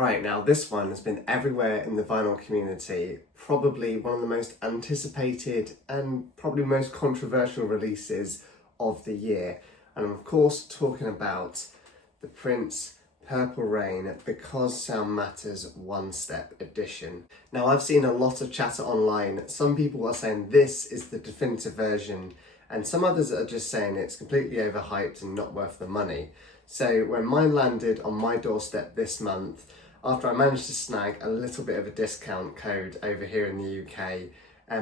Alright, now this one has been everywhere in the vinyl community, probably one of the most anticipated and probably most controversial releases of the year. And I'm of course talking about the Prince Purple Rain Because Sound Matters One Step Edition. Now I've seen a lot of chatter online. Some people are saying this is the definitive version, and some others are just saying it's completely overhyped and not worth the money. So when mine landed on my doorstep this month, after I managed to snag a little bit of a discount code over here in the UK,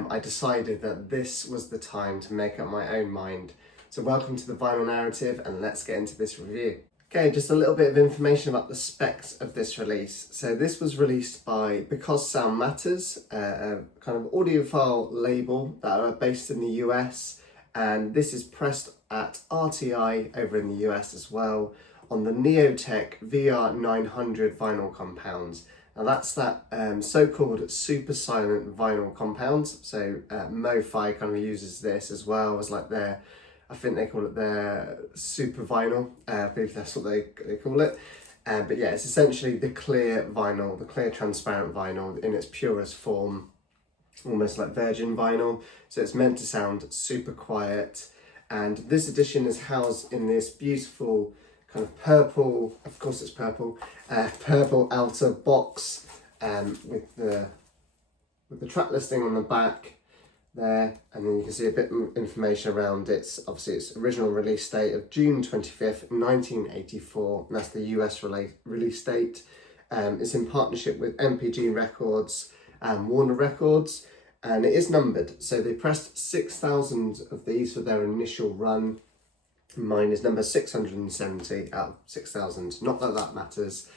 I decided that this was the time to make up my own mind. So welcome to the vinyl narrative, and let's get into this review. Okay, just a little bit of information about the specs of this release. So this was released by Because Sound Matters, a kind of audiophile label that are based in the US, and this is pressed at RTI over in the US as well, on the Neotech VR900 vinyl compounds. Now that's that so-called super silent vinyl compounds. So Mo-Fi kind of uses this as well as like their, I think they call it their super vinyl. I believe that's what they call it. But yeah, it's essentially the clear vinyl, the clear transparent vinyl in its purest form, almost like virgin vinyl. So it's meant to sound super quiet. And this edition is housed in this beautiful kind of purple, of course it's purple, purple outer box with the track listing on the back there, and then you can see a bit of information around it. Obviously its original release date of June 25th, 1984, and that's the US release date. It's in partnership with MPG Records and Warner Records, and it is numbered. So they pressed 6,000 of these for their initial run. Mine is number 670 out of 6,000. Not that that matters,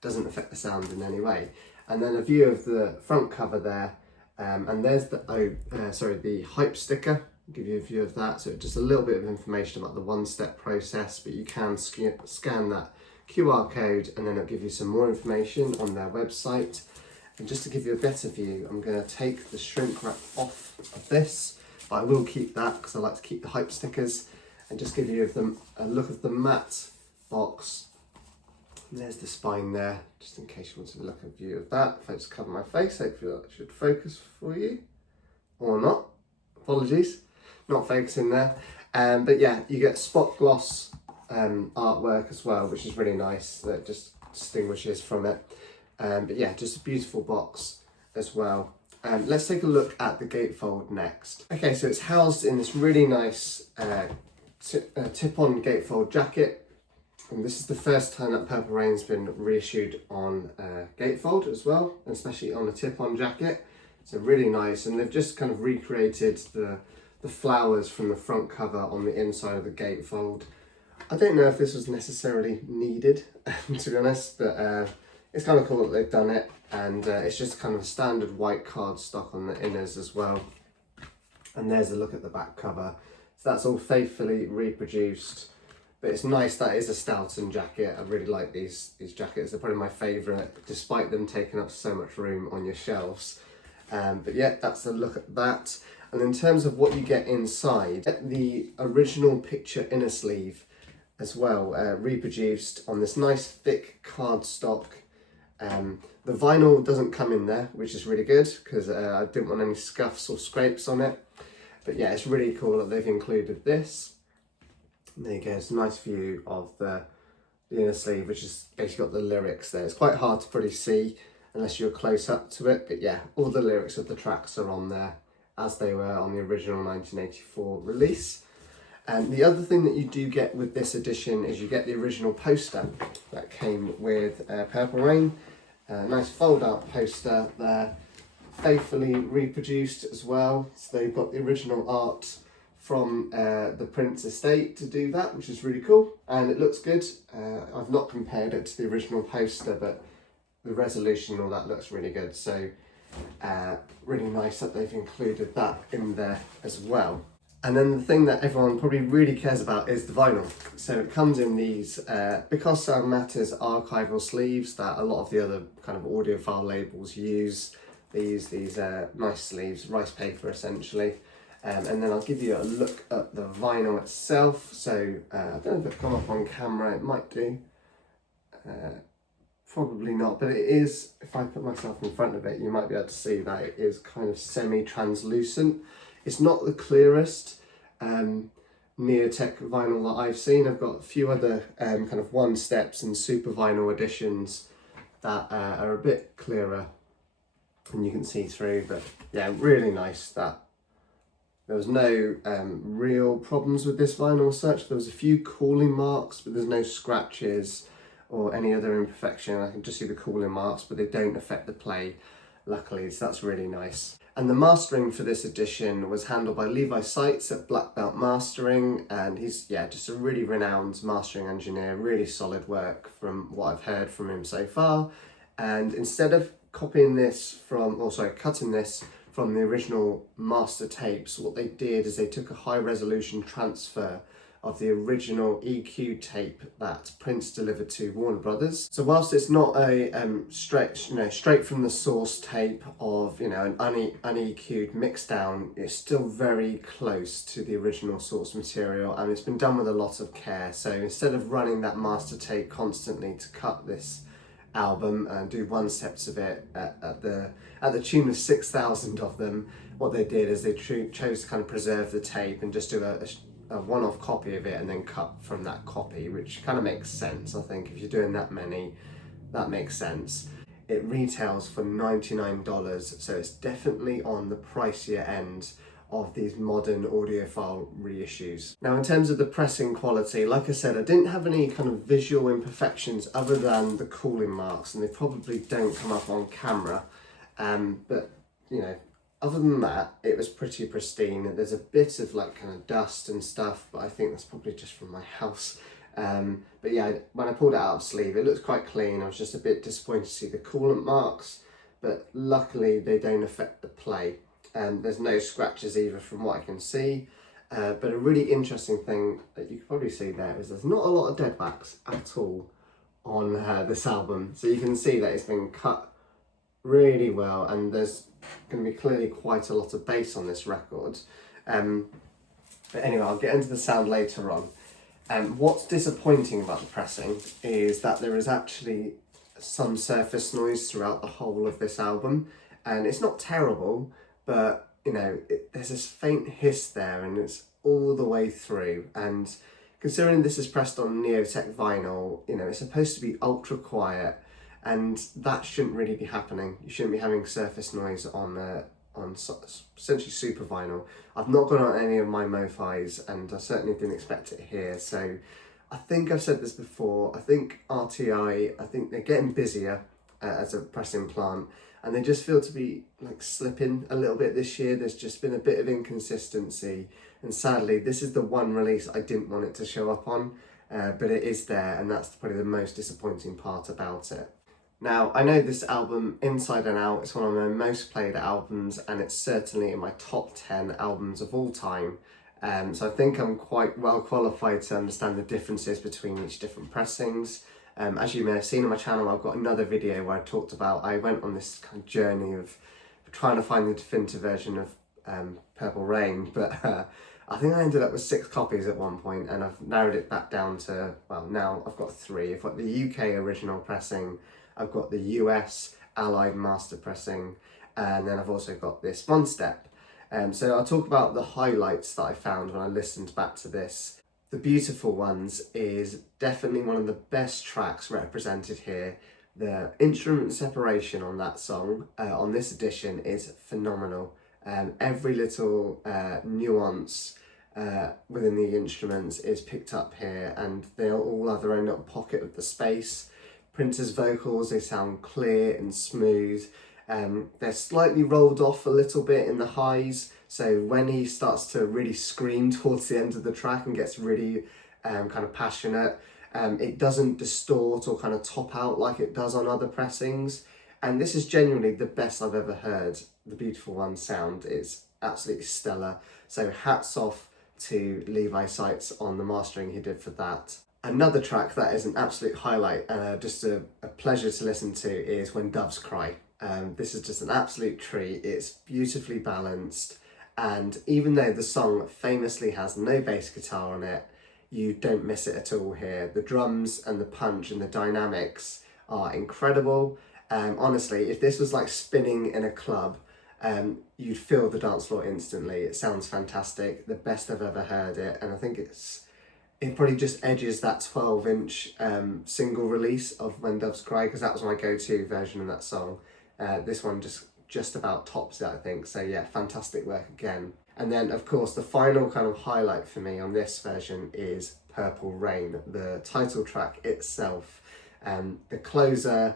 doesn't affect the sound in any way. And then a view of the front cover there, and there's the hype sticker. I'll give you a view of that. So just a little bit of information about the one-step process, but you can scan that QR code and then it'll give you some more information on their website. And just to give you a better view, I'm going to take the shrink wrap off of this, but I will keep that because I like to keep the hype stickers. And just give you a look of the matte box. And there's the spine there, just in case you want to look at a view of that. If I just cover my face, hopefully that should focus for you. Or not, apologies, not focusing there. But yeah, you get spot gloss artwork as well, which is really nice, that just distinguishes from it. But yeah, just a beautiful box as well. Let's take a look at the gatefold next. Okay, so it's housed in this really nice tip-on gatefold jacket, and this is the first time that Purple Rain's been reissued on gatefold as well, and especially on a tip-on jacket. So really nice, and they've just kind of recreated the flowers from the front cover on the inside of the gatefold. I don't know if this was necessarily needed, to be honest, but it's kind of cool that they've done it, and it's just kind of a standard white cardstock on the inners as well. And there's a look at the back cover. So that's all faithfully reproduced, but it's nice. That is a Stoughton jacket. I really like these jackets. They're probably my favourite, despite them taking up so much room on your shelves. But yeah, that's a look at that. And in terms of what you get inside, the original picture inner sleeve as well, reproduced on this nice thick cardstock. The vinyl doesn't come in there, which is really good because I didn't want any scuffs or scrapes on it. But yeah, it's really cool that they've included this. And there you go, it's a nice view of the inner sleeve, which has basically got the lyrics there. It's quite hard to probably see unless you're close up to it, but yeah, all the lyrics of the tracks are on there as they were on the original 1984 release. And the other thing that you do get with this edition is you get the original poster that came with Purple Rain. Nice fold-out poster there, faithfully reproduced as well. So they've got the original art from the Prince estate to do that, which is really cool, and it looks good. I've not compared it to the original poster, but the resolution and all that looks really good. So really nice that they've included that in there as well. And then the thing that everyone probably really cares about is the vinyl. So it comes in these Because Sound Matters archival sleeves that a lot of the other kind of audiophile labels use. They use these nice sleeves, rice paper essentially. And then I'll give you a look at the vinyl itself. So I don't know if it'll come up on camera, it might do. Probably not, but it is, if I put myself in front of it, you might be able to see that it is kind of semi-translucent. It's not the clearest Neotech vinyl that I've seen. I've got a few other kind of one steps and super vinyl editions that are a bit clearer and you can see through, but yeah, really nice. That there was no real problems with this vinyl as such. There was a few cooling marks, but there's no scratches or any other imperfection. I can just see the cooling marks, but they don't affect the play, luckily, so that's really nice. And the mastering for this edition was handled by Levi Seitz at Black Belt Mastering, and he's, yeah, just a really renowned mastering engineer, really solid work from what I've heard from him so far. And instead of cutting this from the original master tapes, what they did is they took a high resolution transfer of the original EQ'd tape that Prince delivered to Warner Brothers. So whilst it's not a straight from the source tape of an un-EQ'd mix down, it's still very close to the original source material, and it's been done with a lot of care. So instead of running that master tape constantly to cut this album and do one steps of it at the tune of 6,000 of them, what they did is they chose to kind of preserve the tape and just do a one-off copy of it and then cut from that copy, which kind of makes sense. I think if you're doing that many, that makes sense. It retails for $99, so it's definitely on the pricier end of these modern audiophile reissues. Now, in terms of the pressing quality, like I said, I didn't have any kind of visual imperfections other than the cooling marks, and they probably don't come up on camera, but other than that, it was pretty pristine. There's a bit of like kind of dust and stuff, but I think that's probably just from my house. But yeah, when I pulled it out of sleeve, it looks quite clean. I was just a bit disappointed to see the coolant marks, but luckily they don't affect the play. There's no scratches either from what I can see. But a really interesting thing that you can probably see there is there's not a lot of dead wax at all on this album. So you can see that it's been cut really well, and there's going to be clearly quite a lot of bass on this record. But anyway, I'll get into the sound later on. What's disappointing about the pressing is that there is actually some surface noise throughout the whole of this album, and it's not terrible, but there's this faint hiss there, and it's all the way through. And considering this is pressed on Neotech vinyl, it's supposed to be ultra quiet, and that shouldn't really be happening. You shouldn't be having surface noise on essentially super vinyl. I've not gone on any of my MoFis, and I certainly didn't expect it here. So I think I've said this before, I think RTI, I think they're getting busier as a pressing plant, and they just feel to be like slipping a little bit this year. There's just been a bit of inconsistency, and sadly this is the one release I didn't want it to show up on, but it is there, and that's probably the most disappointing part about it. Now, I know this album inside and out. It's one of my most played albums, and it's certainly in my top 10 albums of all time. So I think I'm quite well qualified to understand the differences between each different pressings. As you may have seen on my channel, I've got another video where I went on this kind of journey of trying to find the definitive version of Purple Rain, but I think I ended up with 6 copies at one point, and I've narrowed it back down to, well, now I've got 3. I've got the UK original pressing, I've got the US Allied master pressing, and then I've also got this one step. So I'll talk about the highlights that I found when I listened back to this. The Beautiful Ones is definitely one of the best tracks represented here. The instrument separation on that song, on this edition, is phenomenal. Every little nuance within the instruments is picked up here, and they all have their own little pocket of the space. Prince's vocals, they sound clear and smooth. They're slightly rolled off a little bit in the highs, so when he starts to really scream towards the end of the track and gets really kind of passionate, it doesn't distort or kind of top out like it does on other pressings. And this is genuinely the best I've ever heard the Beautiful One sound. It's absolutely stellar. So hats off to Levi Seitz on the mastering he did for that. Another track that is an absolute highlight, just a pleasure to listen to, is When Doves Cry. This is just an absolute treat. It's beautifully balanced, and even though the song famously has no bass guitar on it, you don't miss it at all here. The drums and the punch and the dynamics are incredible. Honestly, if this was like spinning in a club, you'd feel the dance floor instantly. It sounds fantastic, the best I've ever heard it, and I think it probably just edges that 12-inch single release of When Doves Cry, because that was my go-to version of that song. This one just about tops it, I think. So yeah, fantastic work again. And then of course the final kind of highlight for me on this version is Purple Rain, the title track itself. The closer,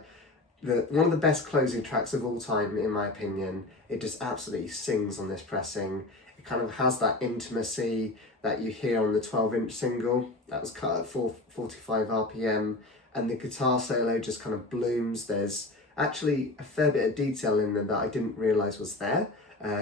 one of the best closing tracks of all time in my opinion. It just absolutely sings on this pressing. It kind of has that intimacy that you hear on the 12-inch single that was cut at 445 RPM, and the guitar solo just kind of blooms. There's actually a fair bit of detail in there that I didn't realise was there.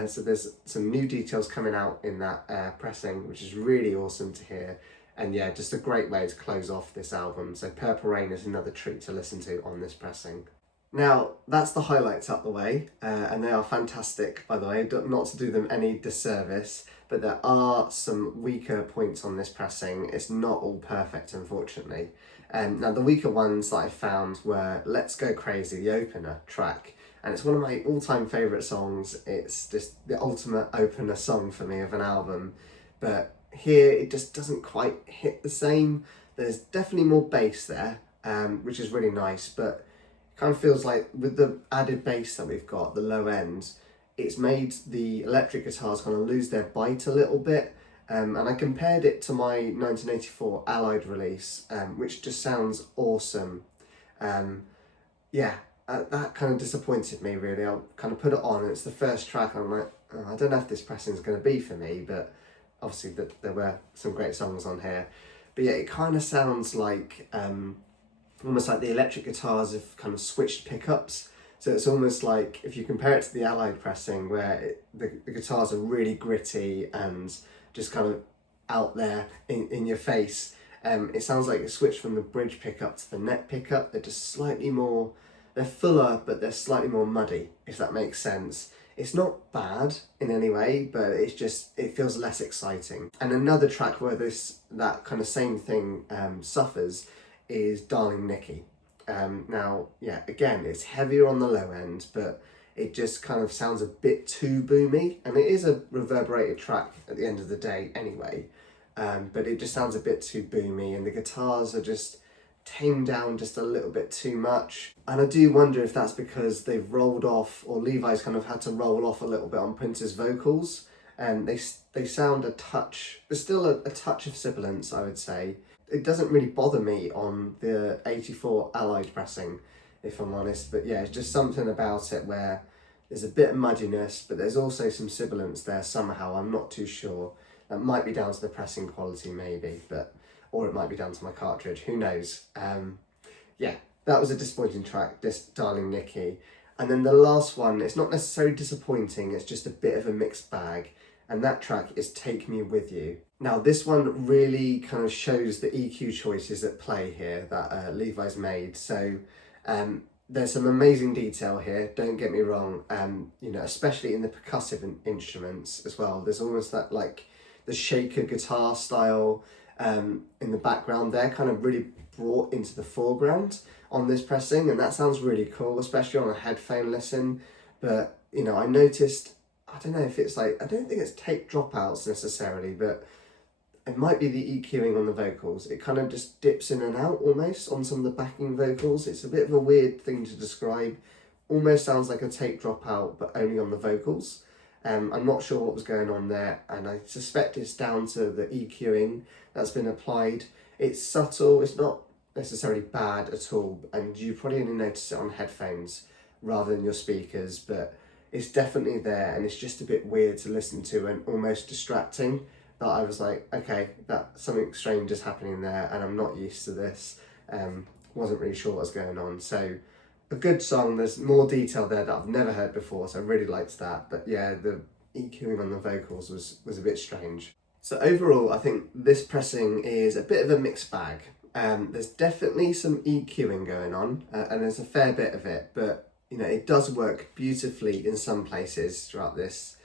So there's some new details coming out in that pressing, which is really awesome to hear. And yeah, just a great way to close off this album. So Purple Rain is another treat to listen to on this pressing. Now, that's the highlights out the way, and they are fantastic, by the way, not to do them any disservice, but there are some weaker points on this pressing. It's not all perfect, unfortunately. Now, the weaker ones that I found were Let's Go Crazy, the opener track, and it's one of my all-time favourite songs. It's just the ultimate opener song for me of an album, but here it just doesn't quite hit the same. There's definitely more bass there, which is really nice, but kind of feels like with the added bass that we've got, the low end, it's made the electric guitars kind of lose their bite a little bit. And I compared it to my 1984 Allied release, which just sounds awesome. That kind of disappointed me really. I kind of put it on, and it's the first track, and I'm like, oh, I don't know if this pressing is going to be for me, but obviously there were some great songs on here. But yeah, it kind of sounds like almost like the electric guitars have kind of switched pickups. So it's almost like if you compare it to the Allied pressing, where the guitars are really gritty and just kind of out there in your face, it sounds like it switched from the bridge pickup to the neck pickup. They're just slightly more, they're fuller, but they're slightly more muddy, if that makes sense. It's not bad in any way, but it's just, it feels less exciting. And another track where that kind of same thing suffers is Darling Nikki. Now, yeah, again, it's heavier on the low end, but it just kind of sounds a bit too boomy, and it is a reverberated track at the end of the day anyway, but it just sounds a bit too boomy, and the guitars are just tamed down just a little bit too much. And I do wonder if that's because they've rolled off, or Levi's kind of had to roll off a little bit on Prince's vocals, and they sound a touch, there's still a touch of sibilance, I would say. It doesn't really bother me on the 84 Allied pressing, if I'm honest, but yeah, it's just something about it where there's a bit of muddiness, but there's also some sibilance there somehow. I'm not too sure. That might be down to the pressing quality maybe, or it might be down to my cartridge, who knows. Yeah, that was a disappointing track, this Darling Nikki. And then the last one, it's not necessarily disappointing, it's just a bit of a mixed bag, and that track is Take Me With You. Now this one really kind of shows the EQ choices at play here that Levi's made. So there's some amazing detail here, don't get me wrong, especially in the percussive instruments as well. There's almost that like the shaker guitar style in the background there, kind of really brought into the foreground on this pressing, and that sounds really cool, especially on a headphone listen. But I noticed, I don't know if it's like, I don't think it's tape dropouts necessarily, but it might be the EQing on the vocals. It kind of just dips in and out almost on some of the backing vocals. It's a bit of a weird thing to describe. Almost sounds like a tape dropout, but only on the vocals. I'm not sure what was going on there, and I suspect it's down to the EQing that's been applied. It's subtle, it's not necessarily bad at all, and you probably only notice it on headphones rather than your speakers, but it's definitely there, and it's just a bit weird to listen to and almost distracting. That I was like, okay, that something strange is happening there, and I'm not used to this. Wasn't really sure what was going on. So a good song. There's more detail there that I've never heard before, so I really liked that. But yeah, the EQing on the vocals was a bit strange. So overall, I think this pressing is a bit of a mixed bag. There's definitely some EQing going on, and there's a fair bit of it, but it does work beautifully in some places throughout this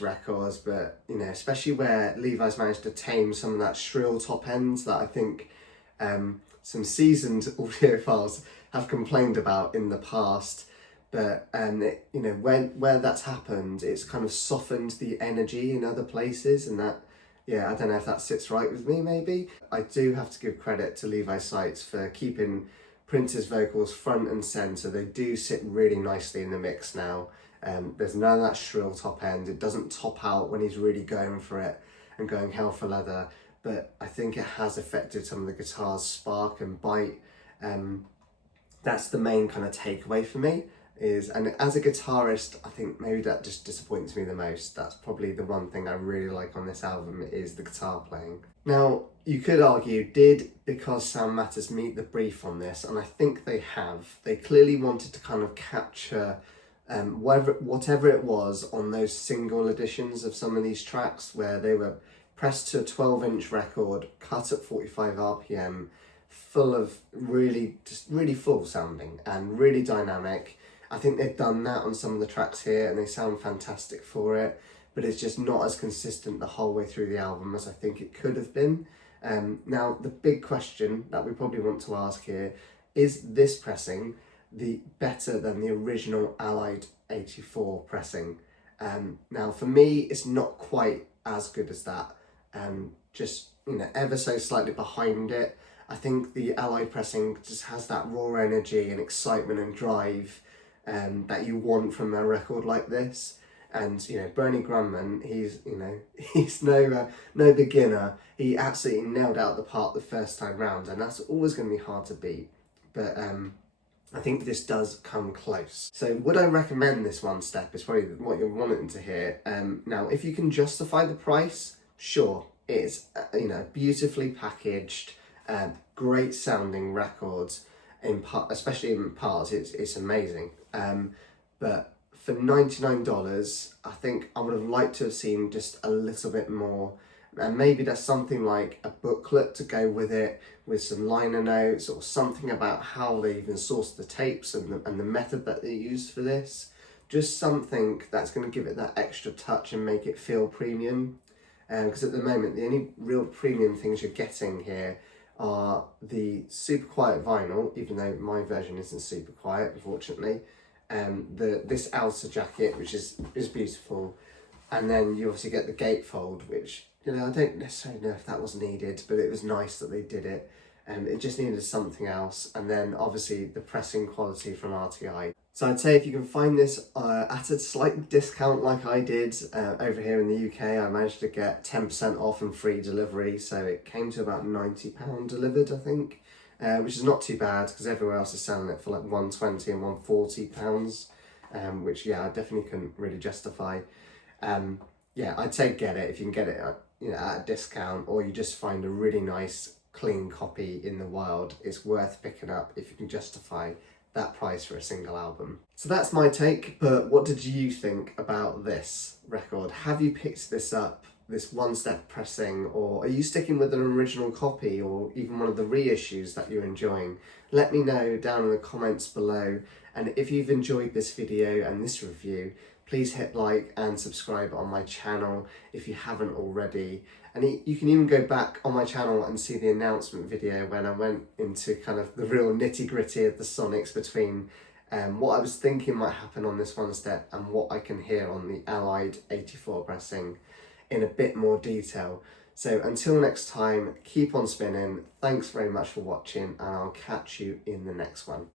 record, but especially where Levi's managed to tame some of that shrill top ends that I think some seasoned audiophiles have complained about in the past. But you know, where that's happened, it's kind of softened the energy in other places, and that, yeah, I don't know if that sits right with me. Maybe I do have to give credit to Levi Seitz for keeping Prince's vocals front and centre. They do sit really nicely in the mix now. There's none of that shrill top end. It doesn't top out when he's really going for it and going hell for leather. But I think it has affected some of the guitar's spark and bite. That's the main kind of takeaway for me. And as a guitarist, I think maybe that just disappoints me the most. That's probably the one thing I really like on this album, is the guitar playing. Now, you could argue, did Because Sound Matters meet the brief on this? And I think they have. They clearly wanted to kind of capture whatever it was on those single editions of some of these tracks, where they were pressed to a 12-inch record, cut at 45 RPM, full of really full sounding and really dynamic. I think they've done that on some of the tracks here, and they sound fantastic for it, but it's just not as consistent the whole way through the album as I think it could have been. Now, the big question that we probably want to ask here, is this pressing better than the original Allied 84 pressing? Now, for me, it's not quite as good as that. Just, you know, ever so slightly behind it. I think the Allied pressing just has that raw energy and excitement and drive that you want from a record like this. And, you know, Bernie Grunman, he's no beginner. He absolutely nailed out the part the first time round, and that's always going to be hard to beat. But I think this does come close. So would I recommend this one step is probably what you're wanting to hear. Now, if you can justify the price, sure, it's beautifully packaged, great sounding records. Especially in parts, it's amazing. But for $99, I think I would have liked to have seen just a little bit more. And maybe there's something like a booklet to go with it, with some liner notes or something about how they even sourced the tapes and the method that they used for this. Just something that's going to give it that extra touch and make it feel premium. Because at the moment, the only real premium things you're getting here are the super quiet vinyl, even though my version isn't super quiet, unfortunately. This outer jacket, which is beautiful, and then you obviously get the gatefold, which, you know, I don't necessarily know if that was needed, but it was nice that they did it. It just needed something else, and then obviously the pressing quality from RTI. So I'd say if you can find this at a slight discount like I did over here in the UK, I managed to get 10% off and free delivery, so it came to about £90 delivered, I think, which is not too bad because everywhere else is selling it for like £120 and £140, which, yeah, I definitely couldn't really justify. Yeah, I'd say get it if you can get it at a discount, or you just find a really nice clean copy in the wild. It's worth picking up if you can justify that price for a single album. So that's my take, but what did you think about this record? Have you picked this up, this one-step pressing, or are you sticking with an original copy or even one of the reissues that you're enjoying? Let me know down in the comments below, and if you've enjoyed this video and this review, please hit like and subscribe on my channel if you haven't already. And you can even go back on my channel and see the announcement video when I went into kind of the real nitty-gritty of the sonics between what I was thinking might happen on this one step and what I can hear on the Allied 84 pressing in a bit more detail. So until next time, keep on spinning. Thanks very much for watching, and I'll catch you in the next one.